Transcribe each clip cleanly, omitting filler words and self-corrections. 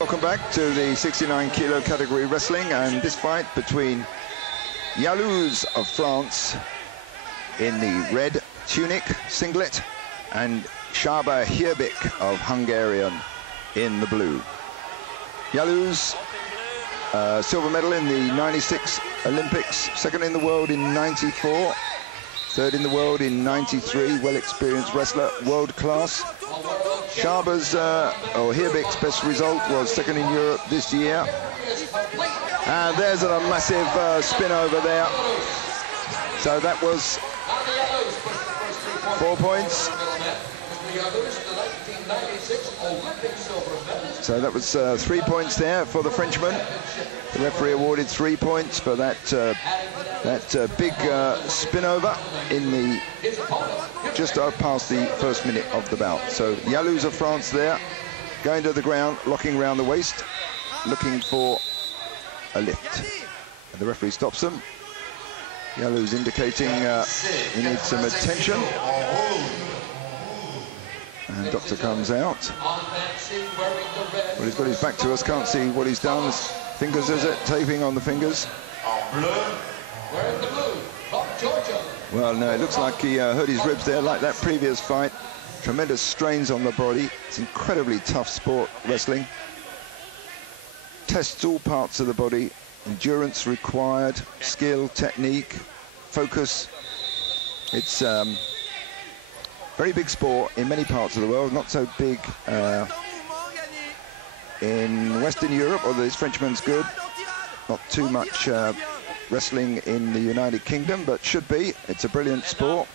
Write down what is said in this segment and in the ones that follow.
Welcome back to the 69 kilo category wrestling, and this fight between Yalouz of France in the red tunic singlet and Csaba Hírbek of Hungarian in the blue. Yalouz, silver medal in the 96 Olympics, second in the world in 94, third in the world in 93, well-experienced wrestler, world class. Schaba's, or Hírbek's best result was second in Europe this year. And there's a massive spin over there. So that was 4 points. So that was 3 points there for the Frenchman. The referee awarded 3 points for that big spin over in the just past the first minute of the bout. So Yalouz of France there, going to the ground, locking round the waist, looking for a lift. And the referee stops them. Yalouz indicating he needs some attention. And Doctor comes out. Well, he's got his back to us, can't see what he's done. His fingers, is it? Taping on the fingers. Well, no, it looks like he hurt his ribs there, like that previous fight. Tremendous strains on the body. It's incredibly tough sport, wrestling. Tests all parts of the body. Endurance required, skill, technique, focus. It's very big sport in many parts of the world, not so big in Western Europe, although this Frenchman's good. Not too much wrestling in the United Kingdom, but should be. It's a brilliant sport.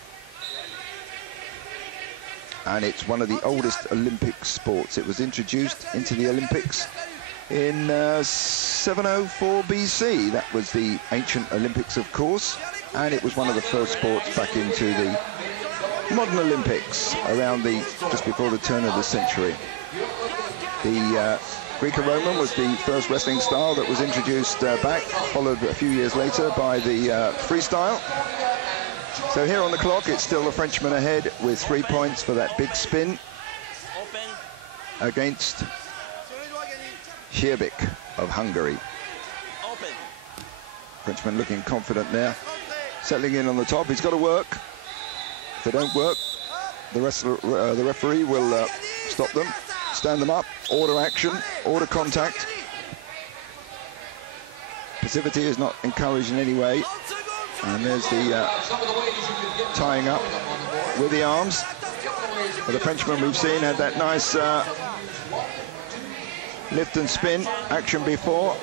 And it's one of the oldest Olympic sports. It was introduced into the Olympics in 704 BC. That was the ancient Olympics, of course. And it was one of the first sports back into the modern Olympics around just before the turn of the century. The Greco-Roman was the first wrestling style that was introduced back, followed a few years later by the freestyle. So here on the clock, it's still the Frenchman ahead with 3 points for that big spin against Hírbek of Hungary. Frenchman looking confident there, settling in on the top. He's got to work. If they don't work, the referee will stop them, stand them up, order action, order contact. Passivity is not encouraged in any way. And there's the tying up with the arms. But the Frenchman we've seen had that nice lift and spin action before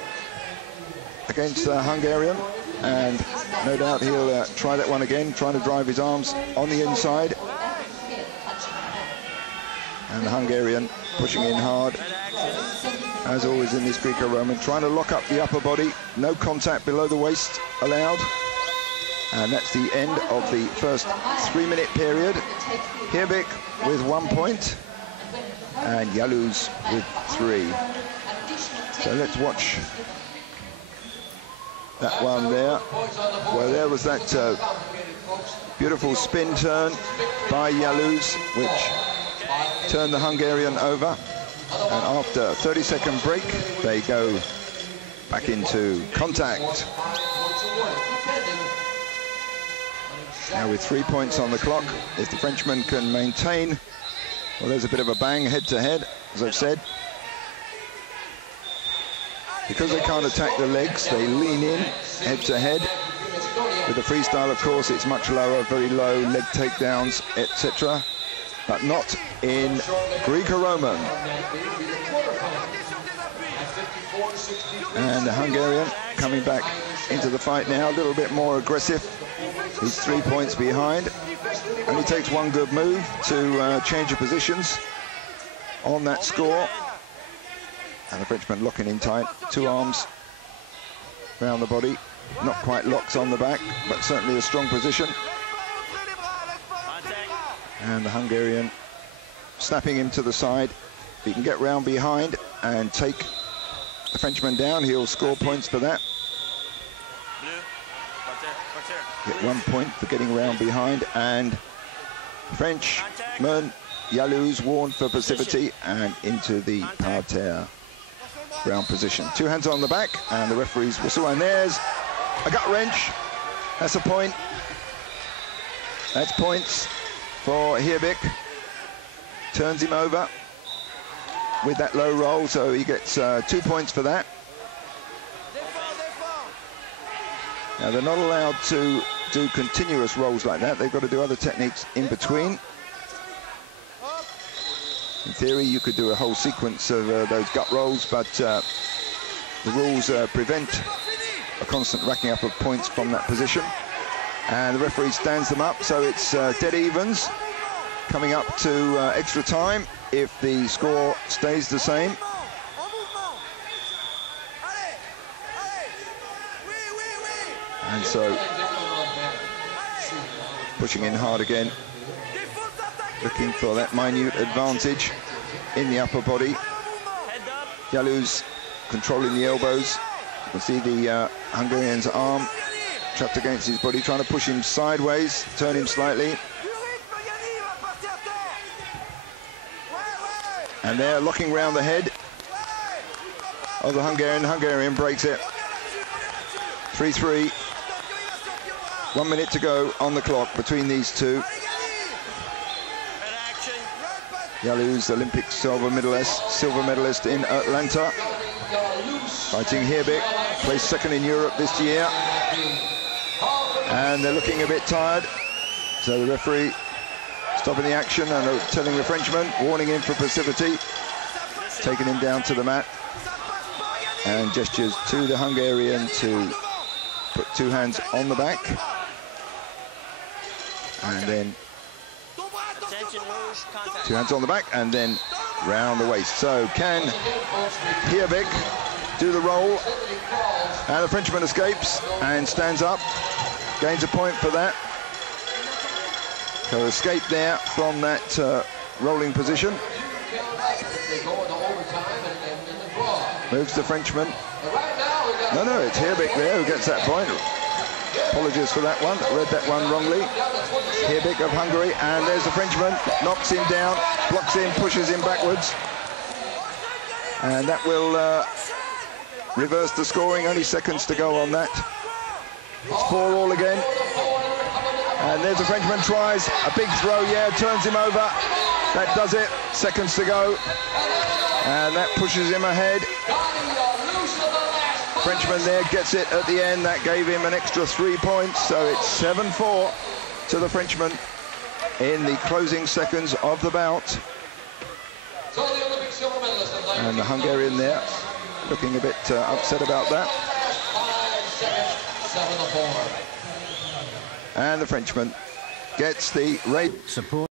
against the Hungarian. And no doubt he'll try that one again, trying to drive his arms on the inside. And the Hungarian pushing in hard, as always in this Greco-Roman, trying to lock up the upper body. No contact below the waist allowed. And that's the end of the first 3-minute period. Hírbek with 1 point and Yalouz with 3. So let's watch that one there. Well, there was that beautiful spin turn by Yalouz, which turned the Hungarian over. And after a 30-second break, they go back into contact. Now with 3 points on the clock, if the Frenchman can maintain, well, there's a bit of a bang head-to-head, as I've said. Because they can't attack the legs, they lean in head-to-head. With the freestyle, of course, it's much lower, very low, leg takedowns, etc. But not in Greco-Roman. And the Hungarian coming back into the fight now, a little bit more aggressive. He's 3 points behind. Only takes one good move to change the positions on that score. And the Frenchman locking in tight, 2 arms around the body. Not quite locks on the back, but certainly a strong position. And the Hungarian snapping him to the side. If he can get round behind and take the Frenchman down, he'll score points for that. Get 1 point for getting round behind, and Frenchman Yalouz warned for passivity and into the parterre. ground position. 2 hands on the back, and the referee's whistle, and there's a gut wrench. That's a point. That's points for Herbig. Turns him over with that low roll, so he gets 2 points for that. Now, they're not allowed to do continuous rolls like that. They've got to do other techniques in between. In theory, you could do a whole sequence of those gut rolls, but the rules prevent a constant racking up of points from that position. And the referee stands them up, so it's dead evens, coming up to extra time if the score stays the same. And so, pushing in hard again, looking for that minute advantage in the upper body. Yaluz controlling the elbows. You can see the Hungarian's arm trapped against his body, trying to push him sideways, turn him slightly. And they're locking round the head of the Hungarian. The Hungarian breaks it. 3-3. 1 minute to go on the clock between these two. Yaluz, Olympic silver medalist in Atlanta, fighting Herbig, placed second in Europe this year. And they're looking a bit tired, so the referee stopping the action and telling the Frenchman, warning him for passivity, taking him down to the mat, and gestures to the Hungarian to put 2 hands on the back, and then 2 hands on the back, and then round the waist. So can Herbig do the roll? And the Frenchman escapes and stands up, gains a point for that. So escape there from that rolling position. Moves the Frenchman. No, it's Herbig there who gets that point. Apologies for that one, I read that one wrongly. Herbig of Hungary, and there's the Frenchman, knocks him down, blocks him, pushes him backwards. And that will reverse the scoring, only seconds to go on that. It's 4-all again. And there's the Frenchman, tries a big throw, yeah, turns him over. That does it, seconds to go. And that pushes him ahead. Frenchman there gets it at the end. That gave him an extra 3 points, so it's 7-4 to the Frenchman in the closing seconds of the bout. And the Hungarian there looking a bit upset about that. And the Frenchman gets the rate support.